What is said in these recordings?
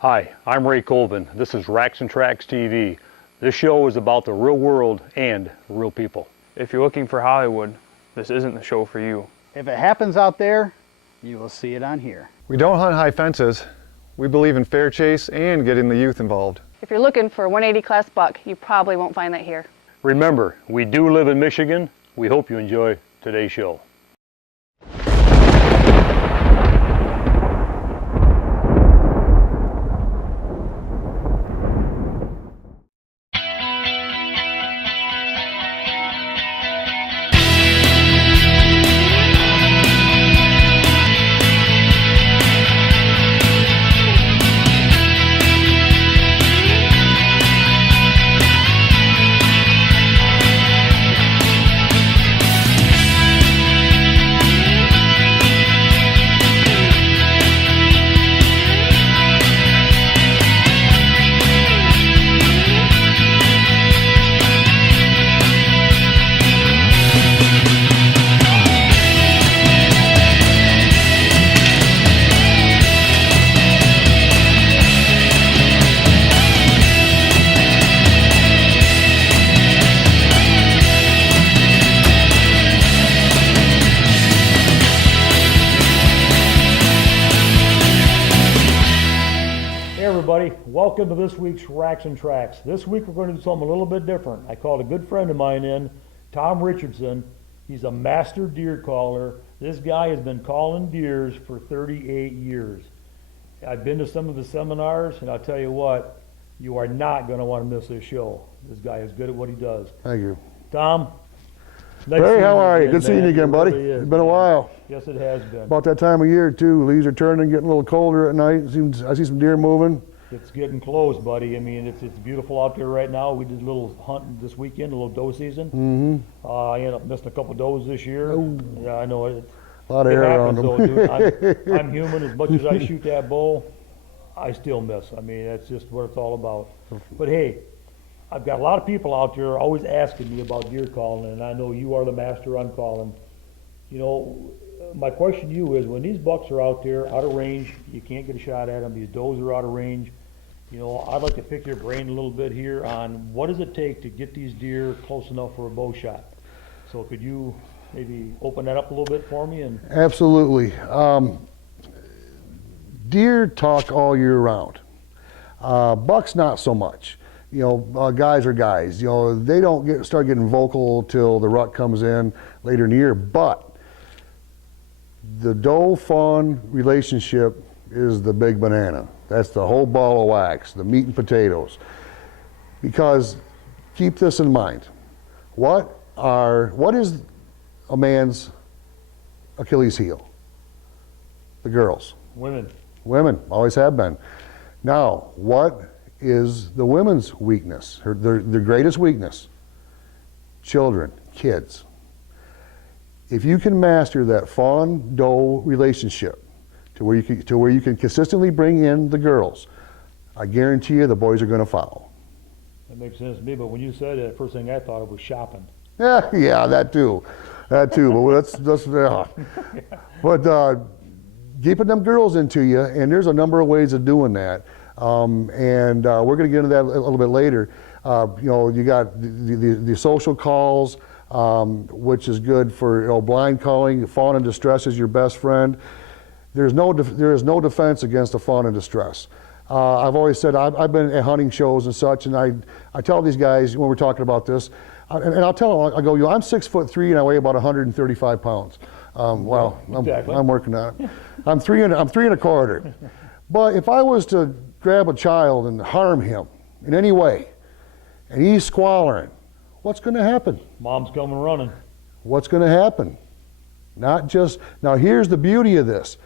Hi, I'm Ray Colvin. This is Racks and Tracks TV. This show is about the real world and real people. If you're looking for Hollywood, this isn't the show for you. If it happens out there, you will see it on here. We don't hunt high fences. We believe in fair chase and getting the youth involved. If you're looking for a 180 class buck, you probably won't find that here. Remember, we do live in Michigan. We hope you enjoy today's show. Welcome to this week's Racks and Tracks. This week we're going to do something a little bit different. I called a good friend of mine in, Tom Richerdson. He's a master deer caller. This guy has been calling deers for 38 years. I've been to some of his seminars, and I'll tell you what, you are not going to want to miss this show. This guy is good at what he does. Thank you. Tom, nice Hey, how are you? again, Good seeing you again, buddy. Really It's been a while. Yes, it has been. About that time of year, too. Leaves are turning, getting a little colder at night. I see some deer moving. It's getting close, buddy. I mean, it's beautiful out there right now. We did a little hunting this weekend, a little doe season. Mm-hmm. I ended up missing a couple does this year. Oh. Yeah, I know it. A lot of It hair happens, on them. though, dude. I'm human. As much as I shoot that bow, I still miss. I mean, that's just what it's all about. But hey, I've got a lot of people out there always asking me about deer calling, and I know you are the master on calling. You know, my question to you is, when these bucks are out there, out of range, you can't get a shot at them, these does are out of range, you know, I'd like to pick your brain a little bit here on what does it take to get these deer close enough for a bow shot? So could you maybe open that up a little bit for me? And Absolutely. Deer talk all year round. Bucks not so much. You know, guys are guys. You know, they don't start getting vocal till the rut comes in later in the year. But the doe-fawn relationship is the big banana. That's the whole ball of wax, the meat and potatoes. Because keep this in mind. What is a man's Achilles heel? The girls. women. Women, always have been. Now, what is the women's weakness, their greatest weakness? Children, kids. If you can master that fawn-doe relationship to where you can consistently bring in the girls, I guarantee you the boys are going to follow. That makes sense to me, but when you said that, first thing I thought of was shopping. Yeah, that too. But that's yeah. But keeping them girls into you, and there's a number of ways of doing that. And we're going to get into that a little bit later. You know, you got the social calls, which is good for blind calling. Fawn in distress is your best friend. There is no defense against a fawn in distress. I've always said I've been at hunting shows and such, and I tell these guys when we're talking about this, and I'll tell them, I go, I'm 6'3" and I weigh about 135 pounds. Well, exactly. I'm working on it. I'm 3 1/4. But if I was to grab a child and harm him in any way, and he's squalling, what's going to happen? Mom's coming running. What's going to happen? Not just, now here's the beauty of this.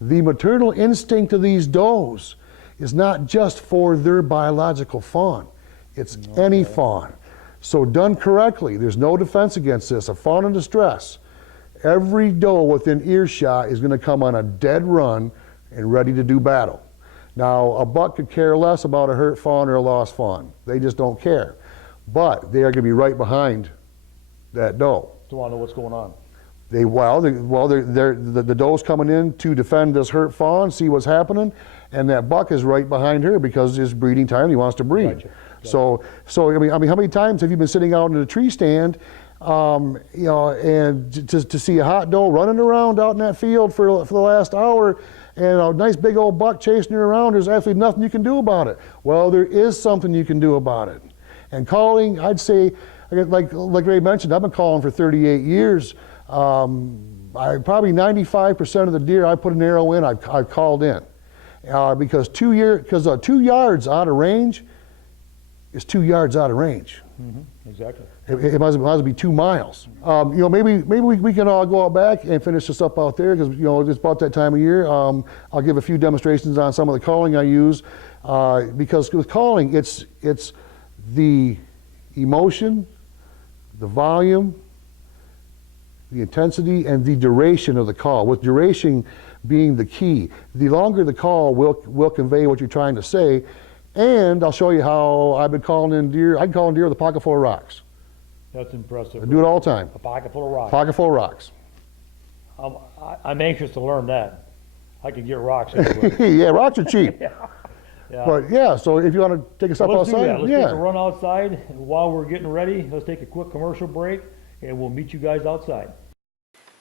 The maternal instinct of these does is not just for their biological fawn. It's any fawn. So done correctly, there's no defense against this. A fawn in distress, every doe within earshot is going to come on a dead run and ready to do battle. Now, a buck could care less about a hurt fawn or a lost fawn. They just don't care. But they are going to be right behind that doe. To want to know what's going on. The doe's coming in to defend this hurt fawn, see what's happening, and that buck is right behind her because it's breeding time. He wants to breed. Gotcha. So I mean, how many times have you been sitting out in a tree stand, you know, and to see a hot doe running around out in that field for the last hour, and a nice big old buck chasing her around? There's absolutely nothing you can do about it. Well, there is something you can do about it. And calling, I'd say, like Ray mentioned, I've been calling for 38 years. Probably 95% of the deer I put an arrow in, I've called in, because 2 yards out of range is 2 yards out of range. Mm-hmm. Exactly. It might as well be 2 miles. You know, maybe we can all go out back and finish this up out there, because, you know, it's about that time of year. I'll give a few demonstrations on some of the calling I use, because with calling, it's the emotion, the volume, the intensity, and the duration of the call, with duration being the key. The longer the call will convey what you're trying to say. And I'll show you how I've been calling in deer. I can call in deer with a pocket full of rocks. That's impressive. I do it all the time. A pocket full of rocks. Pocket full of rocks. I'm anxious to learn that. I could get rocks anywhere. Yeah, rocks are cheap. Yeah. But yeah, so if you want to take a step Let's outside, do that. Let's yeah. take a run outside. And while we're getting ready, let's take a quick commercial break, and we'll meet you guys outside.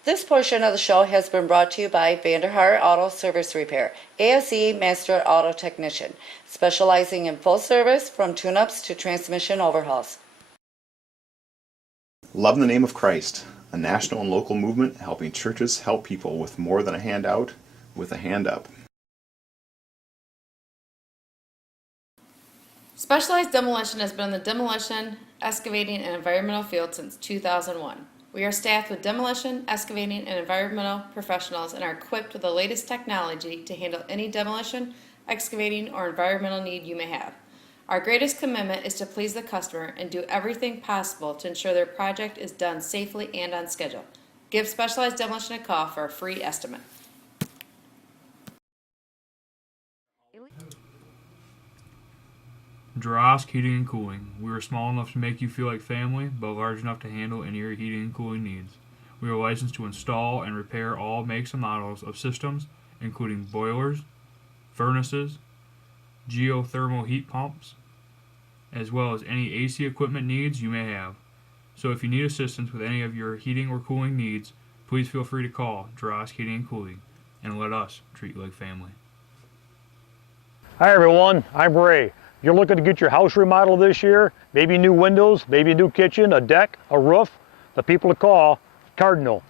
This portion of the show has been brought to you by Vanderhart Auto Service Repair, ASE Master Auto Technician, specializing in full service from tune-ups to transmission overhauls. Love in the Name of Christ, a national and local movement helping churches help people with more than a handout, with a hand up. Specialized Demolition has been in the demolition, excavating, and environmental field since 2001. We are staffed with demolition, excavating, and environmental professionals and are equipped with the latest technology to handle any demolition, excavating, or environmental need you may have. Our greatest commitment is to please the customer and do everything possible to ensure their project is done safely and on schedule. Give Specialized Demolition a call for a free estimate. Drosk Heating and Cooling. We are small enough to make you feel like family, but large enough to handle any of your heating and cooling needs. We are licensed to install and repair all makes and models of systems, including boilers, furnaces, geothermal heat pumps, as well as any AC equipment needs you may have. So if you need assistance with any of your heating or cooling needs, please feel free to call Drosk Heating and Cooling and let us treat you like family. Hi everyone, I'm Ray. You're looking to get your house remodeled this year, maybe new windows, maybe a new kitchen, a deck, a roof, the people to call, Cardinal,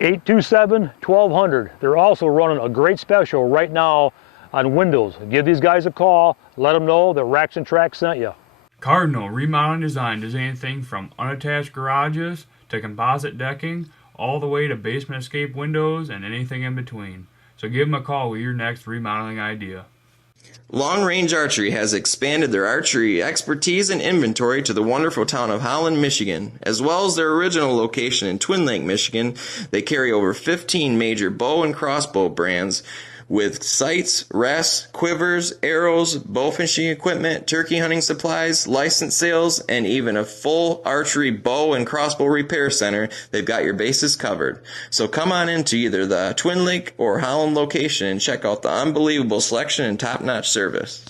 827-1200. They're also running a great special right now on windows. Give these guys a call, let them know that Racks and Tracks sent you. Cardinal Remodeling Design does anything from unattached garages to composite decking, all the way to basement escape windows and anything in between. So give them a call with your next remodeling idea. Long Range Archery has expanded their archery expertise and inventory to the wonderful town of Holland, Michigan. As well as their original location in Twin Lake, Michigan, they carry over 15 major bow and crossbow brands with sights, rests, quivers, arrows, bow fishing equipment, turkey hunting supplies, license sales, and even a full archery bow and crossbow repair center. They've got your bases covered. So come on into either the Twin Lake or Holland location and check out the unbelievable selection and top-notch service.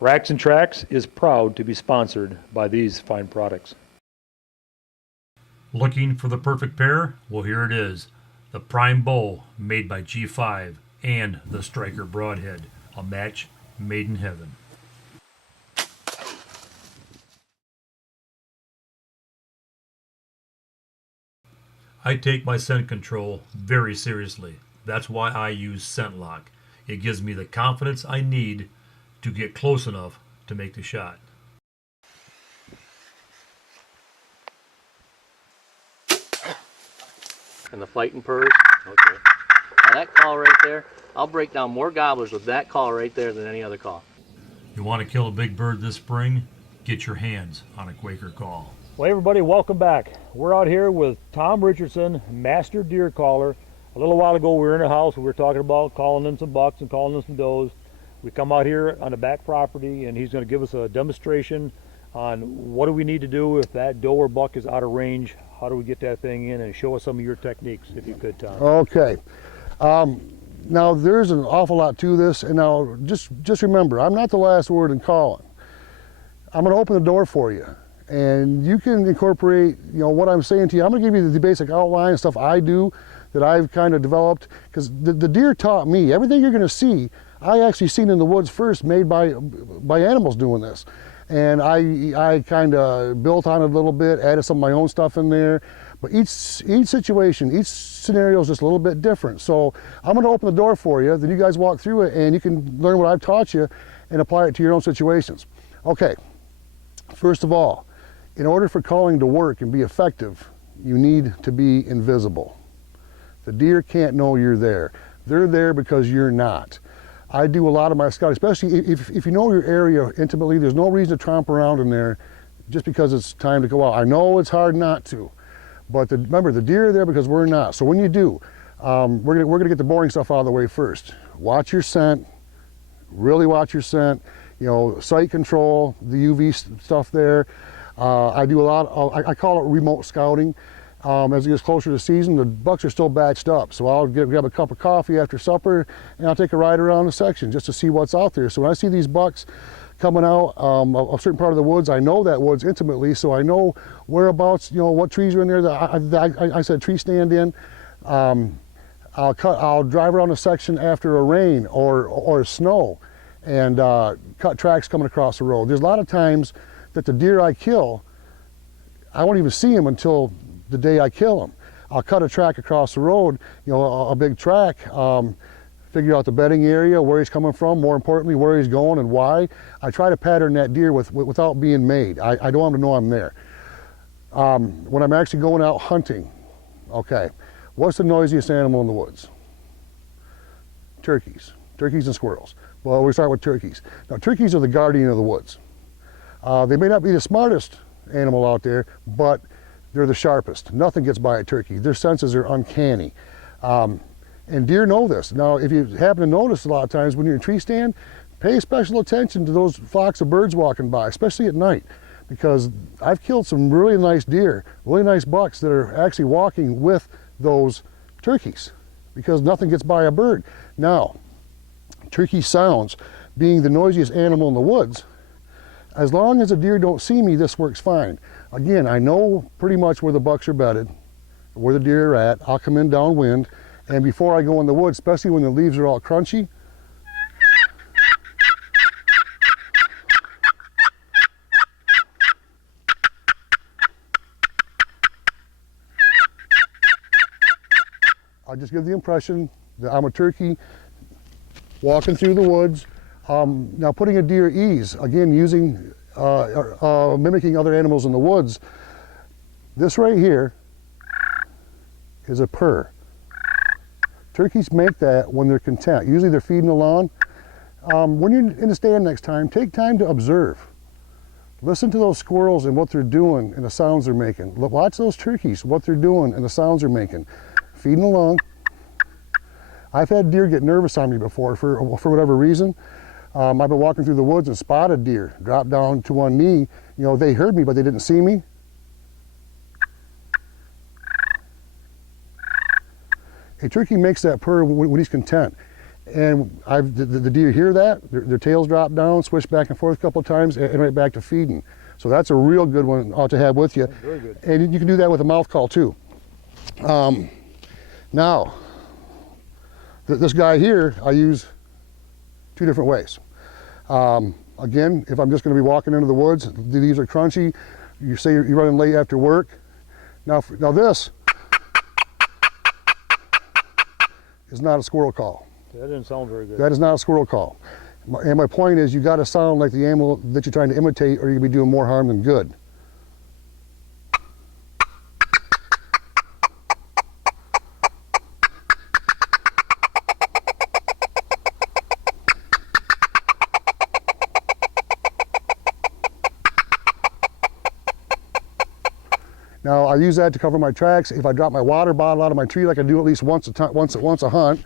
Racks and Tracks is proud to be sponsored by these fine products. Looking for the perfect pair? Well, here it is. The Prime Bow, made by G5, and the Striker Broadhead, a match made in heaven. I take my scent control very seriously. That's why I use Scent Lock. It gives me the confidence I need to get close enough to make the shot. And the fighting purrs. Okay. Now that call right there, I'll break down more gobblers with that call right there than any other call. You want to kill a big bird this spring? Get your hands on a Quaker call. Well, everybody, welcome back. We're out here with Tom Richardson, master deer caller. A little while ago, we were in a house. We were talking about calling in some bucks and calling in some does. We come out here on the back property, and he's going to give us a demonstration on what do we need to do if that doe or buck is out of range? How do we get that thing in? And show us some of your techniques, if you could, Tom. Okay. Now there's an awful lot to this, and now just remember, I'm not the last word in calling. I'm going to open the door for you, and you can incorporate, you know, what I'm saying to you. I'm going to give you the basic outline and stuff I do that I've kind of developed, because the deer taught me. Everything you're going to see, I actually seen in the woods first, made by animals doing this. And I kind of built on it a little bit, added some of my own stuff in there. But each situation, each scenario is just a little bit different. So I'm going to open the door for you, then you guys walk through it, and you can learn what I've taught you and apply it to your own situations. Okay, first of all, in order for calling to work and be effective, you need to be invisible. The deer can't know you're there. They're there because you're not. I do a lot of my scouting, especially if you know your area intimately. There's no reason to tromp around in there just because it's time to go out. I know it's hard not to, but remember, the deer are there because we're not. So when you do, we're gonna get the boring stuff out of the way first. Watch your scent, really watch your scent. You know, sight control, the UV stuff there. I do a lot, I call it remote scouting. As it gets closer to season, the bucks are still batched up. So I'll grab a cup of coffee after supper, and I'll take a ride around the section just to see what's out there. So when I see these bucks coming out a certain part of the woods, I know that woods intimately, so I know whereabouts, you know, what trees are in there that I said tree stand in. I'll drive around the section after a rain or snow and cut tracks coming across the road. There's a lot of times that the deer I kill, I won't even see them until the day I kill them. I'll cut a track across the road, you know, a big track, figure out the bedding area, where he's coming from, more importantly, where he's going and why. I try to pattern that deer without being made. I don't want him to know I'm there. When I'm actually going out hunting, okay, what's the noisiest animal in the woods? Turkeys and squirrels. Well, we start with turkeys. Now, turkeys are the guardian of the woods. They may not be the smartest animal out there, but they're the sharpest. Nothing gets by a turkey. Their senses are uncanny. And deer know this. Now, if you happen to notice a lot of times when you're in a tree stand, pay special attention to those flocks of birds walking by, especially at night, because I've killed some really nice deer, really nice bucks that are actually walking with those turkeys because nothing gets by a bird. Now, turkey sounds being the noisiest animal in the woods, as long as the deer don't see me, this works fine. Again, I know pretty much where the bucks are bedded, where the deer are at. I'll come in downwind, and before I go in the woods, especially when the leaves are all crunchy, I'll just give the impression that I'm a turkey walking through the woods. Now, putting a deer at ease, again, using mimicking other animals in the woods. This right here is a purr. Turkeys make that when they're content. Usually they're feeding the lawn. When you're in the stand next time, take time to observe. Listen to those squirrels and what they're doing and the sounds they're making. Watch those turkeys, what they're doing and the sounds they're making. Feeding along. I've had deer get nervous on me before for whatever reason. I've been walking through the woods and spotted deer, dropped down to one knee. You know, they heard me, but they didn't see me. A turkey makes that purr when he's content. And the deer hear that, their tails drop down, swish back and forth a couple of times, and right back to feeding. So that's a real good one to have with you. Very good. And you can do that with a mouth call too. Now, this guy here, I use two different ways. Again, if I'm just going to be walking into the woods, the leaves are crunchy, you say you're running late after work. Now this is not a squirrel call. That didn't sound very good. That is not a squirrel call. And my point is, you got to sound like the animal that you're trying to imitate, or you're going to be doing more harm than good. Now, I use that to cover my tracks. If I drop my water bottle out of my tree, like I do at least once a hunt,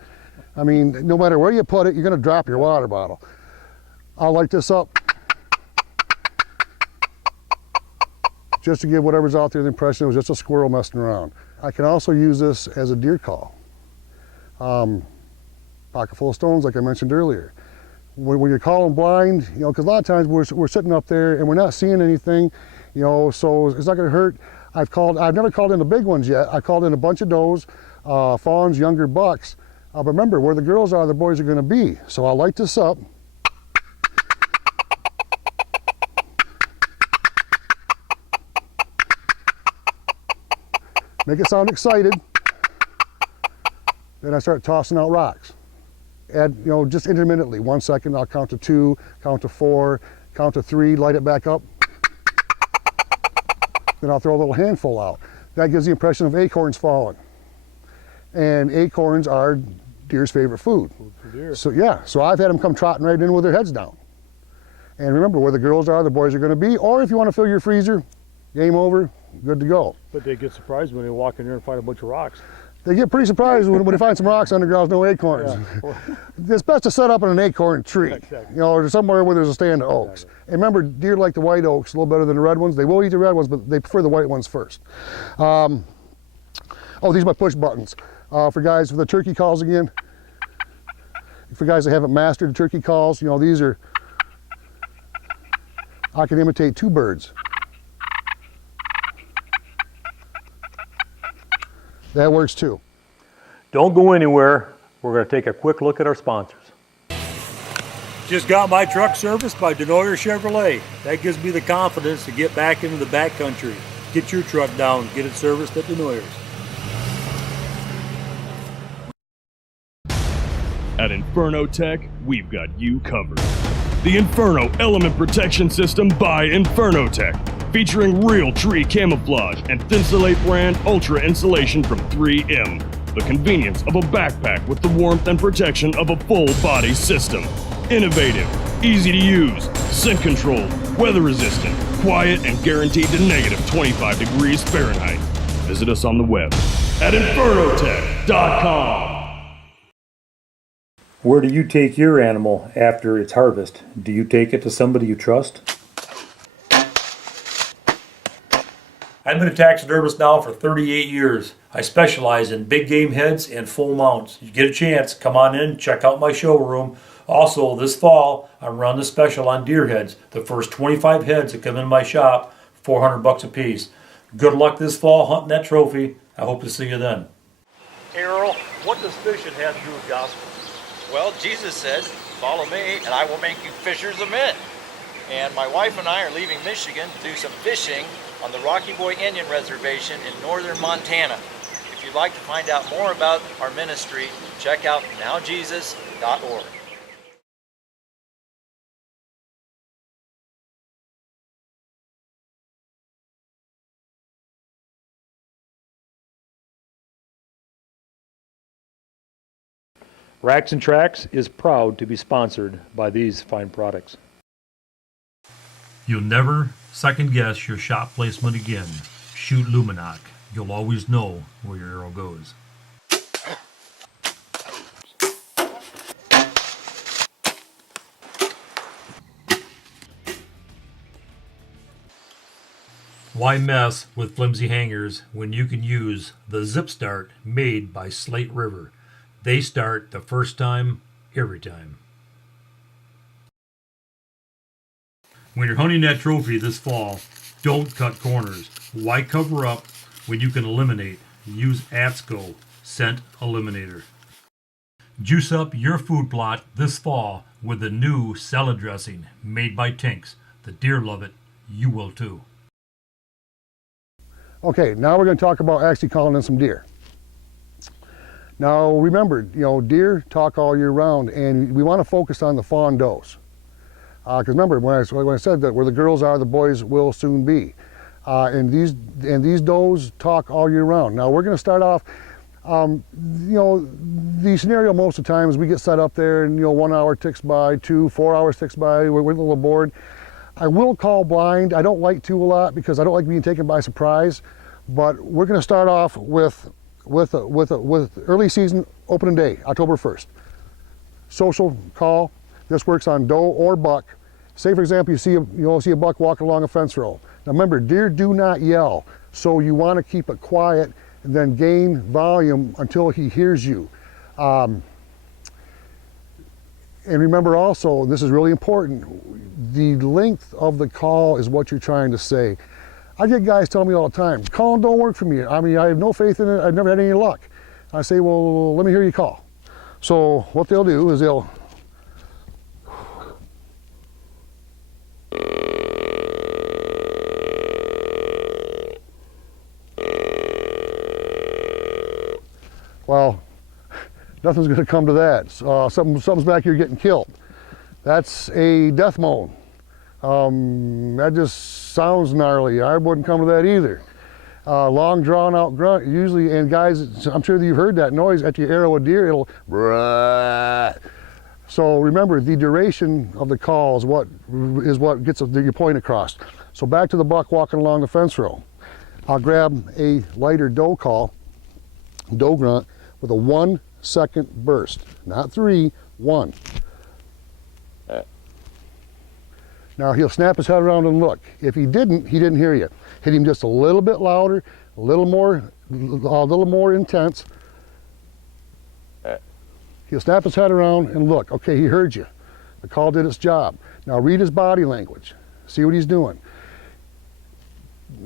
I mean, no matter where you put it, you're going to drop your water bottle. I'll light this up. just to give whatever's out there the impression it was just a squirrel messing around. I can also use this as a deer call. Pocket full of stones, like I mentioned earlier. When you're calling blind, you know, because a lot of times we're sitting up there and we're not seeing anything, you know, so it's not going to hurt. I've never called in the big ones yet. I called in a bunch of does, fawns, younger bucks. But remember, where the girls are, the boys are going to be. So I'll light this up. Make it sound excited. Then I start tossing out rocks. Add, you know, just intermittently. 1 second, I'll count to 2, count to 4, count to 3, light it back up. Then I'll throw a little handful out. That gives the impression of acorns falling. And acorns are deer's favorite food. Food for deer. So yeah, so I've had them come trotting right in with their heads down. And remember, where the girls are, the boys are going to be. Or if you want to fill your freezer, game over, good to go. But they get surprised when they walk in there and find a bunch of rocks. They get pretty surprised when they find some rocks underground, no acorns. Yeah. It's best to set up in an acorn tree, Exactly. you know, or somewhere where there's a stand of oaks. And remember, deer like the white oaks a little better than the red ones. They will eat the red ones, but they prefer the white ones first. Oh, these are my push buttons. For guys, for the turkey calls again. For guys that haven't mastered the turkey calls, you know, these are, I can imitate 2 birds. That works too. Don't go anywhere. We're going to take a quick look at our sponsors. Just got my truck serviced by Denoyer Chevrolet. That gives me the confidence to get back into the backcountry. Get your truck down, get it serviced at Denoyer's. At Inferno Tech, we've got you covered. The Inferno Element Protection System by Inferno Tech, featuring real tree camouflage and Thinsulate brand ultra insulation from 3M. The convenience of a backpack with the warmth and protection of a full body system. Innovative, easy to use, scent controlled, weather resistant, quiet, and guaranteed to negative 25 degrees Fahrenheit. Visit us on the web at infernotech.com. Where do you take your animal after its harvest? Do you take it to somebody you trust? I've been a taxidermist now for 38 years. I specialize in big game heads and full mounts. You get a chance, come on in, check out my showroom. Also, this fall, I'm running a special on deer heads. The first 25 heads that come in my shop, $400 a piece. Good luck this fall hunting that trophy. I hope to see you then. Hey Earl, what does fishing have to do with gospel? Well, Jesus said, follow me and I will make you fishers of men. And my wife and I are leaving Michigan to do some fishing on the Rocky Boy Indian Reservation in northern Montana. If you'd like to find out more about our ministry, check out nowjesus.org. Racks and Tracks is proud to be sponsored by these fine products. You'll never second guess your shot placement again. Shoot Luminoc. You'll always know where your arrow goes. Why mess with flimsy hangers when you can use the Zip Start made by Slate River? They start the first time, every time. When you're hunting that trophy this fall, don't cut corners. Why cover up when you can eliminate? Use ATSCO Scent Eliminator. Juice up your food plot this fall with the new salad dressing made by Tinks. The deer love it. You will too. Okay, now we're going to talk about actually calling in some deer. Now remember, you know, deer talk all year round, and we want to focus on the fawn does. Because remember, when I said that where the girls are, the boys will soon be. And these does talk all year round. Now we're going to start off, you know, the scenario most of the time is we get set up there and, you know, 1 hour ticks by, 2, 4 hours ticks by, we're a little bored. I will call blind. I don't like to a lot because I don't like being taken by surprise. But we're going to start off with early season opening day, October 1st. Social call. This works on doe or buck. Say for example, you see a buck walking along a fence row. Now remember, deer do not yell, so you want to keep it quiet and then gain volume until he hears you. And remember also, this is really important, the length of the call is what you're trying to say. I get guys telling me all the time, calling don't work for me. I mean, I have no faith in it. I've never had any luck. I say, well, let me hear you call. So what they'll do is they'll well, nothing's going to come to that. Something's back here getting killed. That's a death moan. That just sounds gnarly. I wouldn't come to that either. Long drawn out grunt usually, and guys, I'm sure that you've heard that noise after you arrow a deer, it'll brrrr. So remember, the duration of the call is what gets your point across. So back to the buck walking along the fence row. I'll grab a lighter doe call, doe grunt, with a 1 second burst, not 3, 1. Now he'll snap his head around and look. If he didn't hear you. Hit him just a little bit louder, a little more intense. He'll snap his head around and look. Okay, he heard you. The call did its job. Now read his body language. See what he's doing.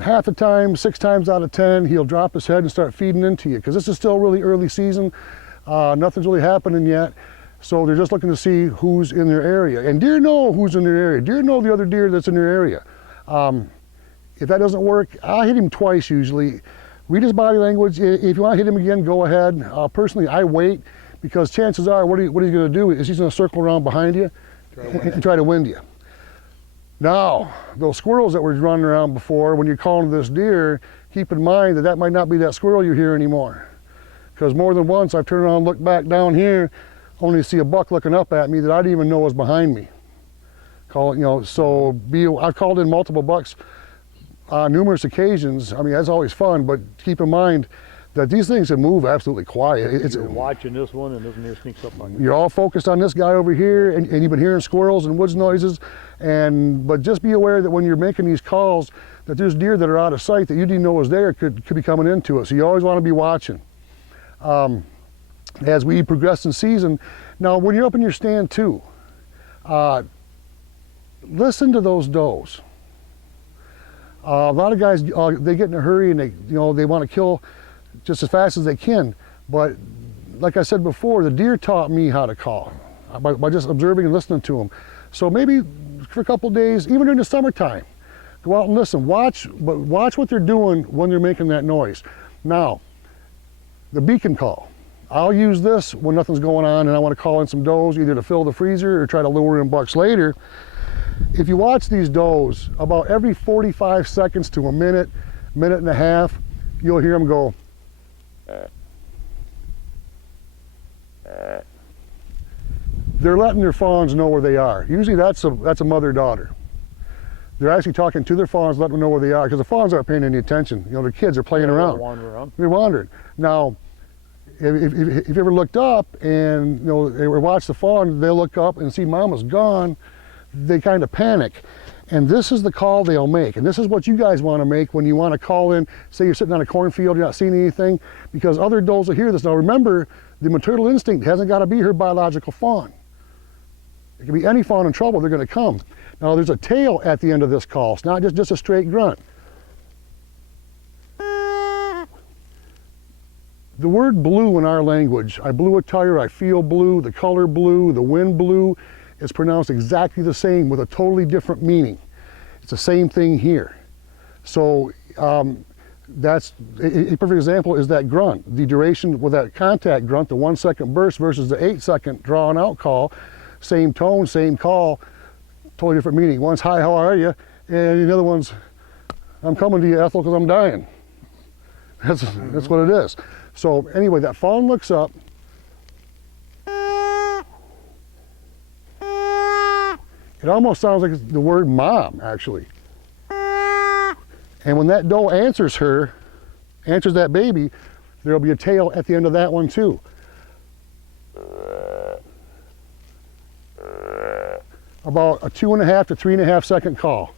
Half the time, 6 times out of 10, he'll drop his head and start feeding into you because this is still really early season. Nothing's really happening yet. So they're just looking to see who's in their area. And deer know who's in their area. Deer know the other deer that's in their area. If that doesn't work, I'll hit him twice usually. Read his body language. If you want to hit him again, go ahead. Personally, I wait because chances are what he's going to do is he's going to circle around behind you and try to wind you. Now, those squirrels that were running around before, when you're calling this deer, keep in mind that that might not be that squirrel you hear anymore. Because more than once I've turned around and looked back down here, only to see a buck looking up at me that I didn't even know was behind me. I've called in multiple bucks on numerous occasions. I mean, that's always fun, but keep in mind that these things can move absolutely quiet. You're watching this one and this one here sneaks up on you. You're all focused on this guy over here, and you've been hearing squirrels and woods noises, but just be aware that when you're making these calls, that there's deer that are out of sight that you didn't know was there could be coming into it. So you always want to be watching. As we progress in season, now when you're up in your stand too, listen to those does. A lot of guys, they get in a hurry and they want to kill just as fast as they can. But like I said before, the deer taught me how to call by just observing and listening to them. So maybe for a couple of days, even during the summertime, go out and listen. Watch what they're doing when they're making that noise. Now, the beacon call. I'll use this when nothing's going on and I want to call in some does either to fill the freezer or try to lure in bucks later. If you watch these does, about every 45 seconds to a minute, minute and a half, you'll hear them go. They're letting their fawns know where they are. Usually that's a mother-daughter. They're actually talking to their fawns, letting them know where they are, because the fawns aren't paying any attention. Their kids are playing around. They're wandering. Now, if you ever looked up and they watch the fawn, they look up and see mama's gone, they kind of panic. And this is the call they'll make. And this is what you guys want to make when you want to call in, say you're sitting on a cornfield, you're not seeing anything, because other does will hear this. Now remember, the maternal instinct hasn't got to be her biological fawn. It can be any fawn in trouble, they're going to come. Now there's a tail at the end of this call. It's not just a straight grunt. The word blue in our language, I blew a tire, I feel blue, the color blue, the wind blue, is pronounced exactly the same with a totally different meaning. It's the same thing here. So that's a perfect example is that grunt. The duration with that contact grunt, the 1 second burst versus the 8 second drawn out call, same tone, same call, totally different meaning. One's hi, how are you? And the other one's, I'm coming to you, Ethel, because I'm dying. That's what it is. So anyway, that fawn looks up. It almost sounds like it's the word mom, actually. And when that doe answers that baby, there'll be a tail at the end of that one too. About a 2.5 to 3.5 second call.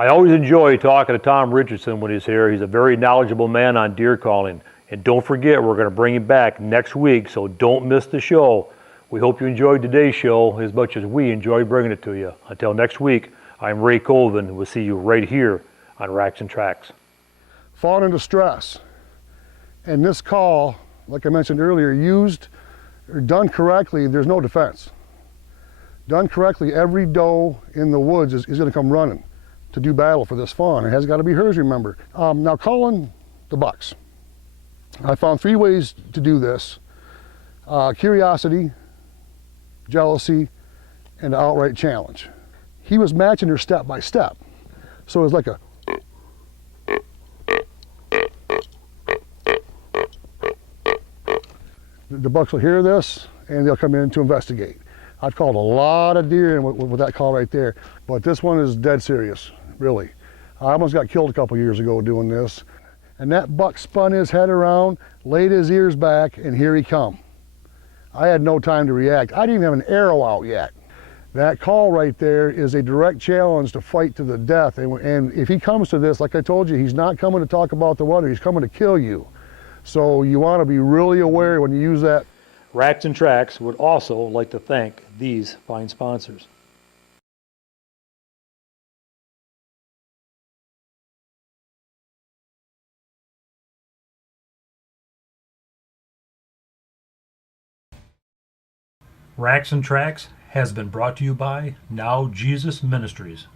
I always enjoy talking to Tom Richardson when he's here. He's a very knowledgeable man on deer calling. And don't forget, we're going to bring him back next week, so don't miss the show. We hope you enjoyed today's show as much as we enjoyed bringing it to you. Until next week, I'm Ray Colvin. We'll see you right here on Racks and Tracks. Fawn in distress. And this call, like I mentioned earlier, used or done correctly, there's no defense. Done correctly, every doe in the woods is going to come running to do battle for this fawn. It has got to be hers, remember. Now calling the bucks. I found 3 ways to do this. Curiosity, jealousy, and outright challenge. He was matching her step by step. So it was like a the bucks will hear this and they'll come in to investigate. I've called a lot of deer with that call right there, but this one is dead serious, really. I almost got killed a couple years ago doing this. And that buck spun his head around, laid his ears back, and here he come. I had no time to react. I didn't even have an arrow out yet. That call right there is a direct challenge to fight to the death. And if he comes to this, like I told you, he's not coming to talk about the weather, he's coming to kill you. So you want to be really aware when you use that. Racks and Tracks would also like to thank these fine sponsors. Racks and Tracks has been brought to you by Now Jesus Ministries.